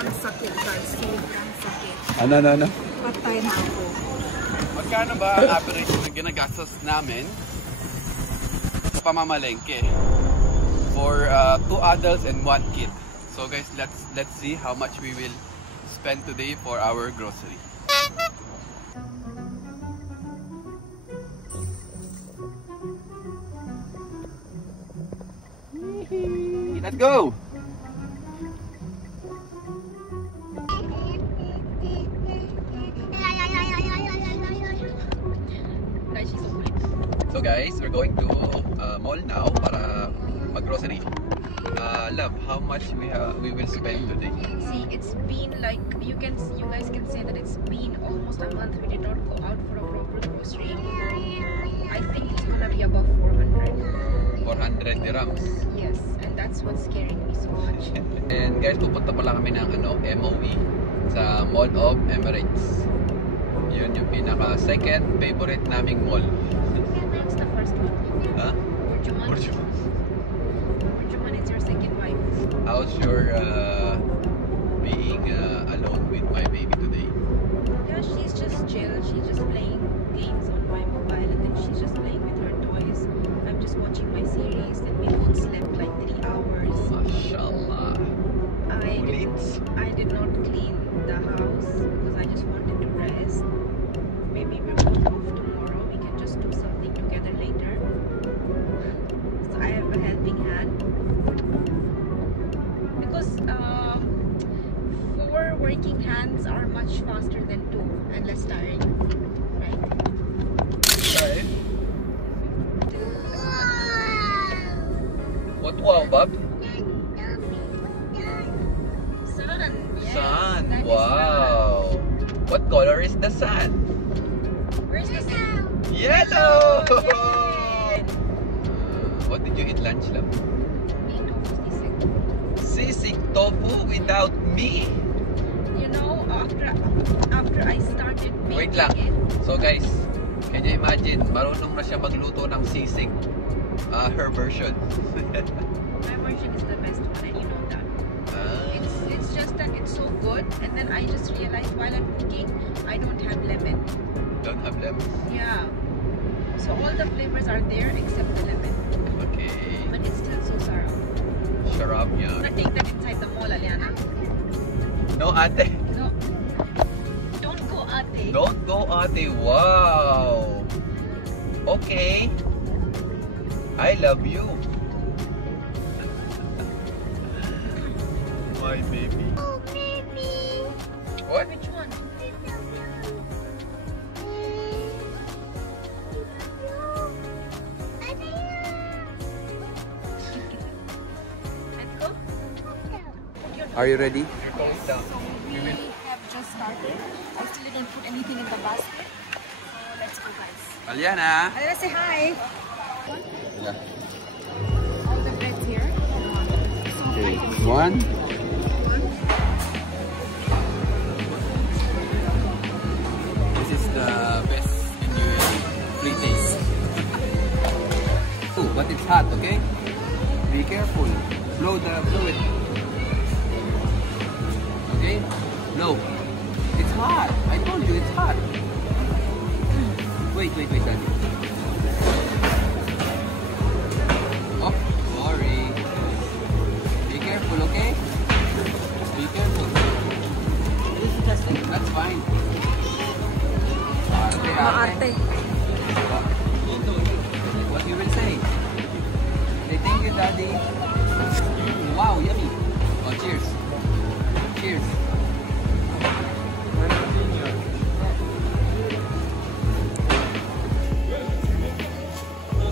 sobrang sakit guys. Sobrang sakit. Ano? Patay na ako. Magkano ba ang average na ginagastos namin sa pamamalengke for 2 adults and 1 kid? So guys, let's see how much we will spend today for our grocery. Let's go! So guys, we're going to mall now para mag-grocery. Love, how much we will spend today? See, it's been like you guys can say that it's been almost a month we did not go out for a proper grocery. I think it's gonna be above 400. 400 dirhams. Yes, and that's what's scaring me so much. And guys, pupunta pala kami ng MOE sa Mall of Emirates. Yun yung pinaka second favorite naming mall. What's the first one? Huh? Burjuman. Burjuman is your second wife. How's your being alone with my baby today? Yeah, she's just chill. She's just playing games on my mobile, and then she's just playing with her toys. I'm just watching my series, and we both slept like 3 hours. Mashallah. I did not clean the house because I just wanted to rest. Maybe we're both off tomorrow. We can just do something together later. So I have a helping hand because 4 working hands are much faster than 2 and less tiring, right? Okay. What wow, Bob? Sun. Yes, Sun. that is Wow. What color is the sun? Where's the sun? Yellow. Yay! What did you eat lunch, love? Sisig. Sisig tofu without me. You know, after I started making Wait lang. it. So guys, can you imagine? Marunong na siya magluto ng sisig. Her version. My version is the best one, and you know that. It's just that it's so good, and then I just realized while I'm cooking, I don't have lemon. Don't have lemon. Yeah. So all the flavors are there except the lemon. Okay. But it's still so sour. Sharab I'm yan. gonna take that inside the mall, Aliana. No, ate. No. Don't go, ate. Don't go, ate. Wow. Okay. I love you. My baby. Oh, baby. What? Which one? Let's go. Are you ready? So we have just started. I still didn't put anything in the basket. So let's go, guys. Aliana. Let's say hi. Yeah. All the breads here. Okay. One. This is the best in UAE. Free taste. Oh, but it's hot, okay? Be careful. Blow it. Okay? Blow. It's hot. I told you it's hot. Wait, Daddy. Oh, sorry. Be careful, okay? Be careful. That's fine. Ate. What you will say? Say thank you, Daddy. Wow, yummy. Oh, cheers. Cheers.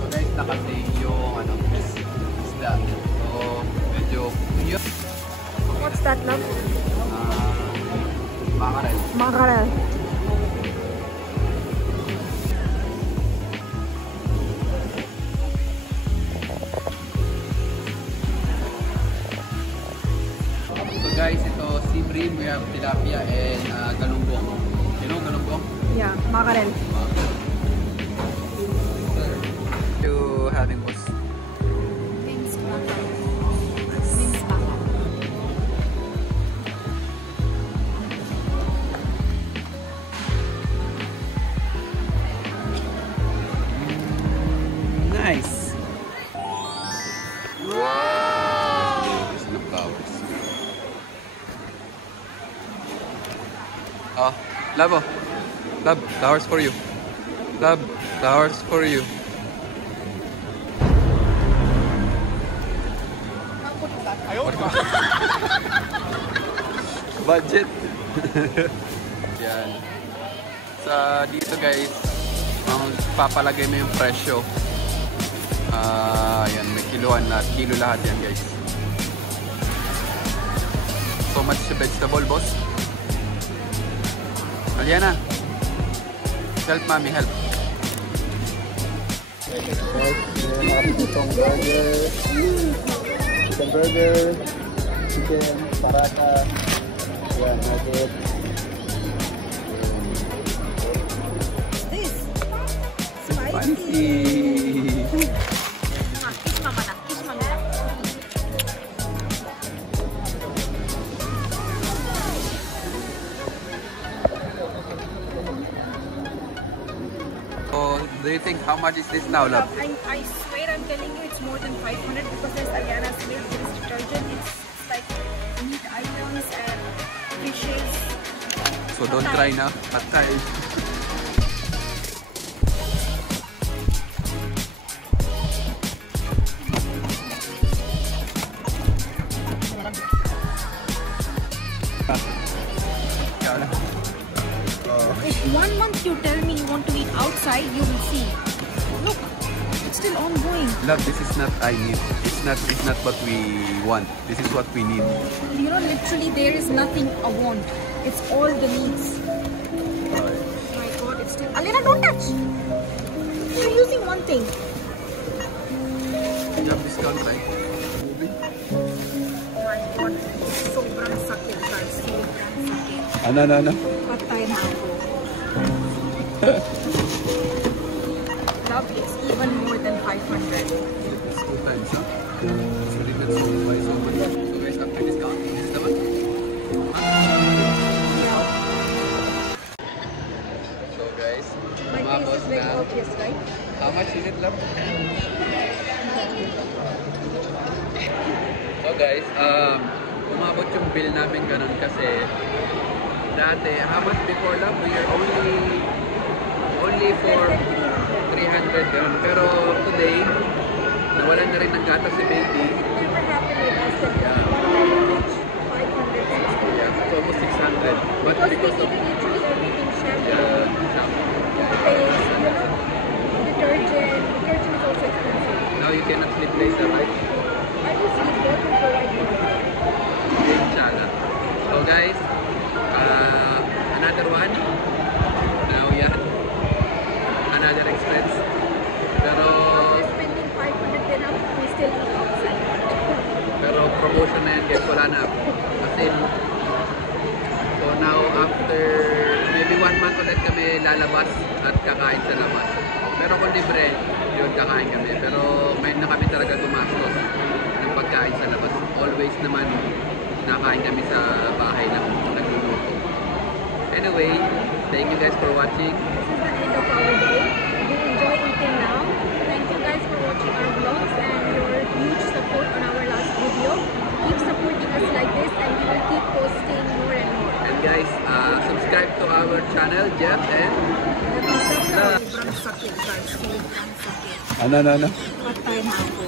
Guys, na kasi yung isda. So, medyo yun. What's that, love? Mackerel. Mackerel. So guys, ito sibrim, we have tilapia and galunggong. You know galunggong? Yeah, mackerel. To having was Minced mackerel. Minced mackerel. Oh, love, oh. Love, flowers for you. Love, flowers for you. Budget. Yan. Sa dito guys, papalagay mo yung presyo. Yan, may kiloan lahat. Kilo lahat yan guys. So much vegetable, boss. Aliana, help mommy, help. Chicken burger, chicken paratha, nugget. This Fancy. Kiss mama na. Kiss mama na. So, do you think how much is this now, love? I swear I'm telling you it's more than 500 because there's Aliana's milk, there's detergent, it's like meat items and fishes. So don't try na. Patay. If 1 month you tell me you want to eat outside, you will see. Look, it's still ongoing. Love, this is not I need. It's not what we want. This is what we need. You know, literally there is nothing I want. It's all the needs. Oh my god, it's still... Alina, don't touch! You're using one thing. You have discount, right? My god, sobrang sakit guys. Sobrang sakit. Ano? Patay na ako. Love, it's even more than 500. It's 2 times, huh? So that's so much. So guys, after discount, this is the one. So guys, My face is very obvious, right? how much is it, love? So guys, umabot yung bill namin ganun kasi dati, how much before, love? We are only for 300 ganun. Pero today, nawalan na rin ng gatas si baby. Never happened with us that Yeah. 500, 600. Yeah, it's almost 600. But Because we because need of literally everything, shampoo, shampoo, paste, you know, detergent. Detergent is also expensive. now you cannot sleep later, right? I will sleep what will provide you. Inshallah. So guys, another one. Now yeah, another expense. Pero After spending 500 dirham, we still eat outside. pero promotion na yan guys, wala na. As in, so now after maybe 1 month ulit kami lalabas at kakain sa labas. Pero kung libre, yun kakain kami. Pero ngayon na kami talaga gumastos ng pagkain sa labas. Always naman nakain kami sa bahay lang nagluluto. Anyway, thank you guys for watching. This is the end of our day. We enjoy eating now. Thank you guys for watching our vlogs and your huge support on our last video. Keep supporting us like this and we will keep posting more and more. And guys, subscribe to our channel, Jeff and Sobrang sakit guys. Sobrang sakit. ano. Patay na ako.